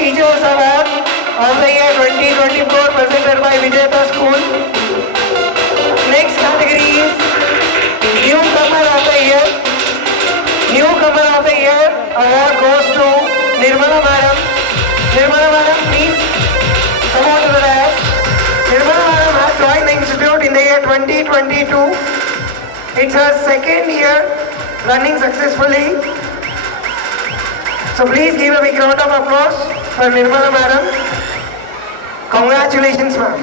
Teachers Award of the year 2024 presented by Vijayata School. Next category is Newcomer of the Year. Newcomer of the Year award goes to Nirmala Madam. Nirmala Madam, please come on to the dais. Nirmala Madam has joined the institute in the year 2022. It's her second year running successfully. So please give a big round of applause for Nirmala Madam. Congratulations, ma'am.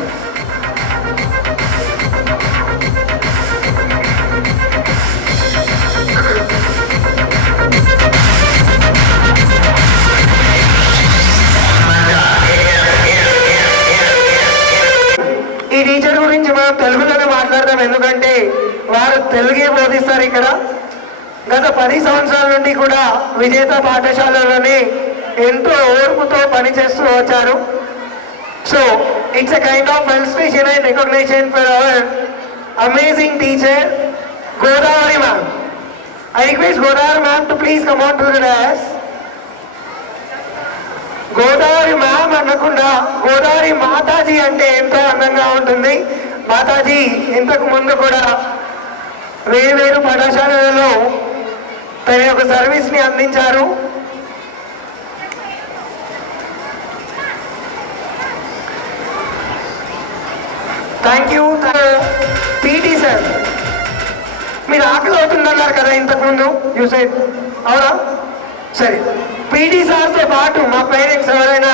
ఈ టీచర్ గురించి మనం తెలుగులోనే మాట్లాడదాం, ఎందుకంటే వారు తెలుగే బోధిస్తారు ఇక్కడ. గత 10 సంవత్సరాల నుండి కూడా విజేత పాఠశాలలోనే ఎంతో ఓర్పుతో పనిచేస్తూ వచ్చారు. So it's a kind of felicitation and recognition for hour amazing teacher Godavari ma'am. I request Godavari ma'am to please come on to the dais. Godavari మ్యామ్ అనకుండా గోదావరి మాతాజీ అంటే ఎంతో అందంగా ఉంటుంది. మాతాజీ ఇంతకు ముందు కూడా వేరు పాఠశాలలలో తన యొక్క సర్వీస్ని అందించారు. Thank you. పీటీ సార్, మీరు ఆకలి అవుతుందన్నారు కదా ఇంతకుముందు, యూసైడ్ అవునా? సరే, పీటీ సార్తో పాటు మా పేరెంట్స్ ఎవరైనా,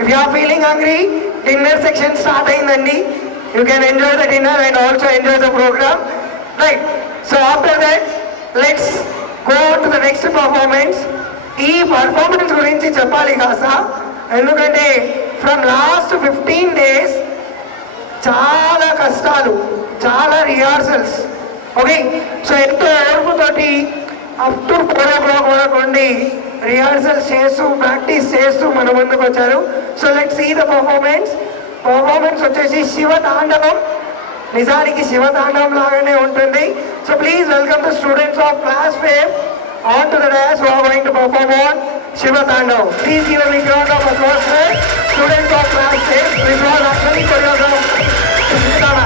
if you are feeling hungry, dinner section start అయిందండి. You can enjoy the dinner and also enjoy the programme, right? So after that let's go to the next performance. ఈ పర్ఫార్మెన్స్ గురించి చెప్పాలి కాస్త, ఎందుకంటే ఫ్రమ్ లాస్ట్ 15 days చాలా కష్టాలు, చాలా rehearsals. Okay, so ఎంతో ఓర్పుతోటి అప్ టు 4 o'clock వరకు ఉండి రిహార్సల్స్ చేస్తూ ప్రాక్టీస్ చేస్తూ మన ముందుకు వచ్చారు. So let's see the performance. Performance వచ్చేసి శివతాండవం. నిజానికి శివతాండవం లాగానే ఉంటుంది. So please welcome the students of class 5 on to the dais who are going to perform on Shivatandav. Please give a big round of applause for students of class 5. This was actually choreographed to Sita.